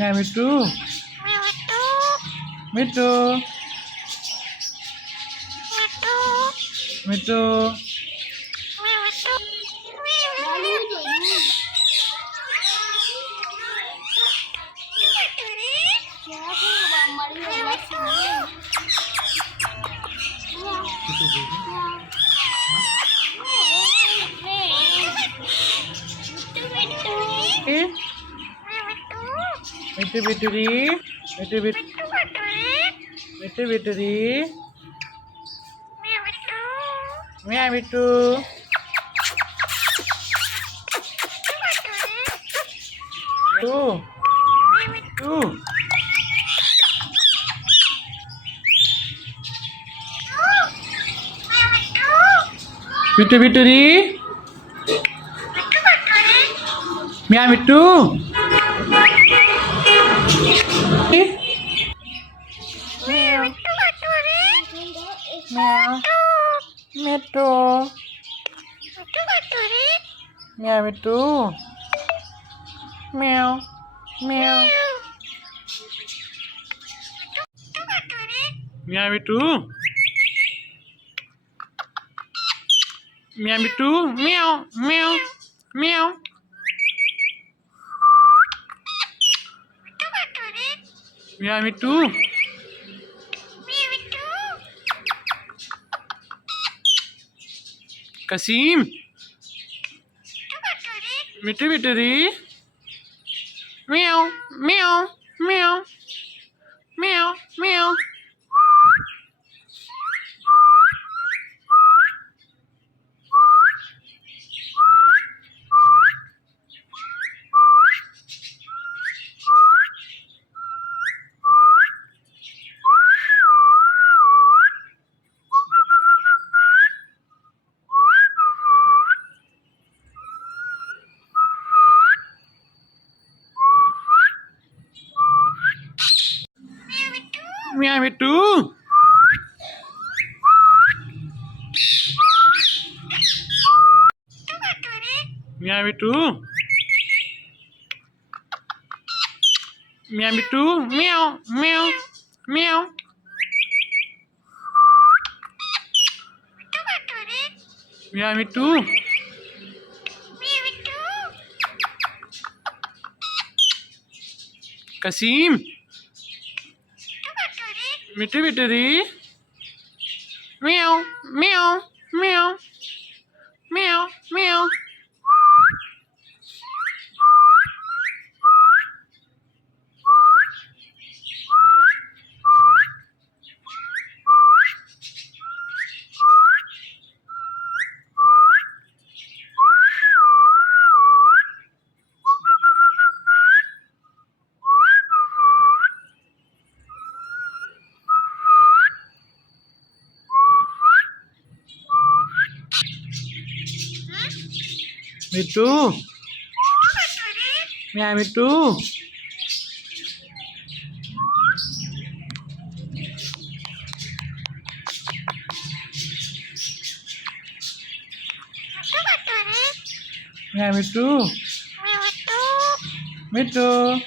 Yeah, Mithu. Mithu. Mithu. Mithu Mituri. Mithu Mithu Mituri. Mia Mithu. Two. Two. Mithu Mituri. Mia Mithu. Meow. Meow. Mithu. Mia Mithu. Meow. Meow. Mia Mithu. Mia Mithu. Meow. Meow. Meow. Mia Mithu. Kassim. Mithu Mituri. Meow. Meow. Meow. Meow. Meow. Mia Mithu. Mia Mithu. Mia Mithu. Meow. Meow. Meow. Mia Mithu. Kassim. Mithu Mituri. Meow. Meow. Meow. Meow. Meow. Mithu. Mia Mithu. Mia Mithu. Mithu.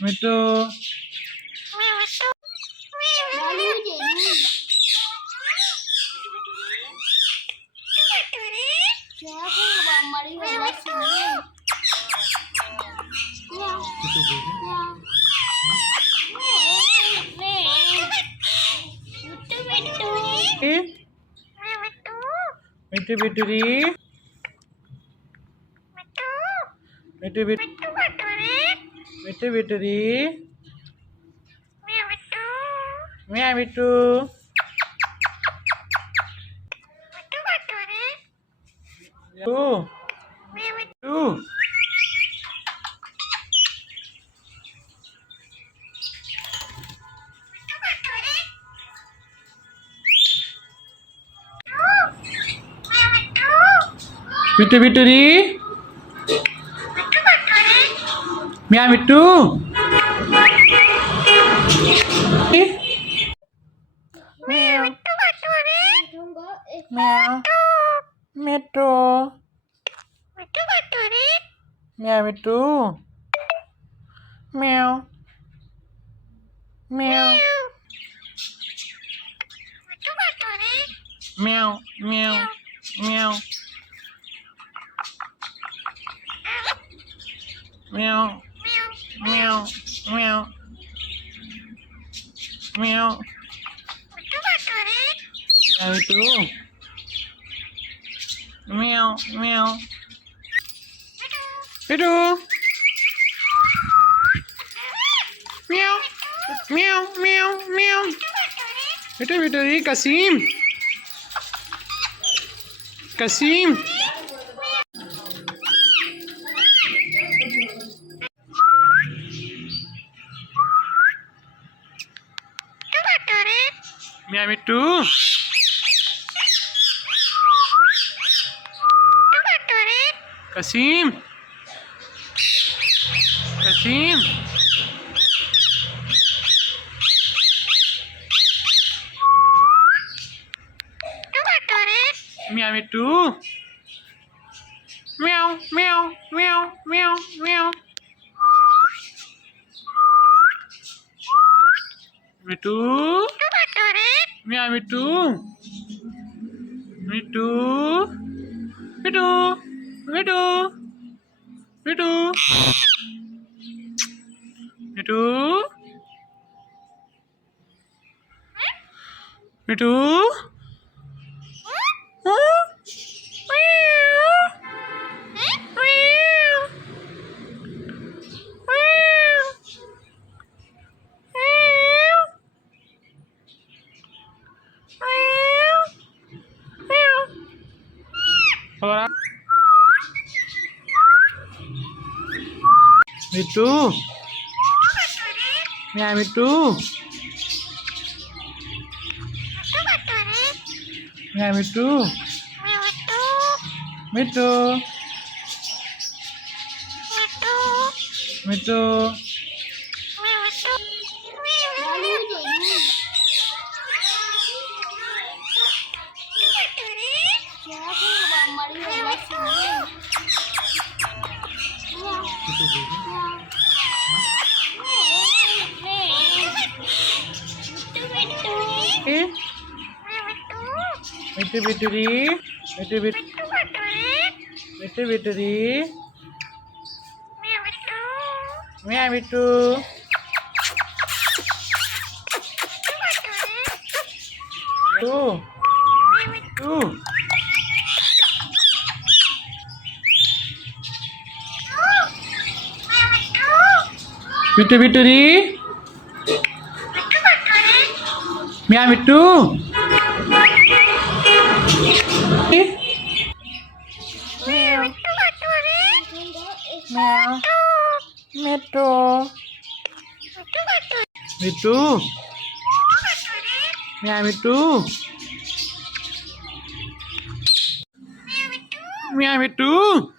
Mithu. Mithu Mituri. Mithu Mithu Mituri. Mia Mithu. Two. Two. Mithu Mituri. Mia Mithu. Meow. Meow. Mithu. Mia Meow, Mithu. Meow. Meow. Meow, meow, meow. Meow, meow, meow. Meow. Meow, Mithu. Meow, meow. Mithu. Meow. Meow, meow, meow. Mithu, Mithu, Kassim. Kassim. Meow, Mithu. Kassim. Kassim. Meow, Mithu. Meow, meow, meow, meow, meow. Mithu. Meow, Mithu. Mithu. Mithu. Mithu. Mithu. Mithu. Mithu. Huh? Meow. Meow. Meow. Meow. Meow. Apa? Mithu. Meow, Mithu. Meow, Mithu. Mithu. Mithu. Eh? Mithu, Mithu, Mithu, Mithu, Mithu, Mithu, Meow, Mithu. Mithu. Mithu. Mithu, Mithu, Meow, Mithu. Meow. Meow. Mithu. Mithu. Meow, Mithu. Meow, Mithu.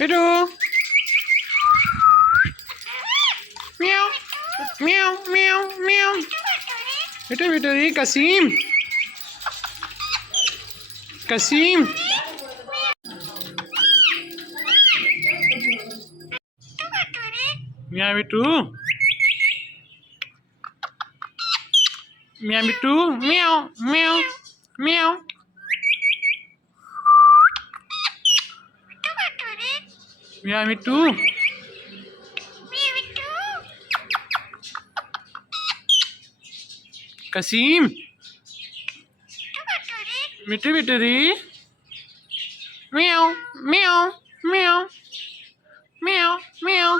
मिठू म्याव म्याव म्याव म्याव मिठू मिठू ये कसीम कसीम म्याव मिठू म्याव मिठू म्याव म्याव म्याव म्याव मिठू कसीम मिठू मिठू री म्याव म्याव म्याव म्याव म्याव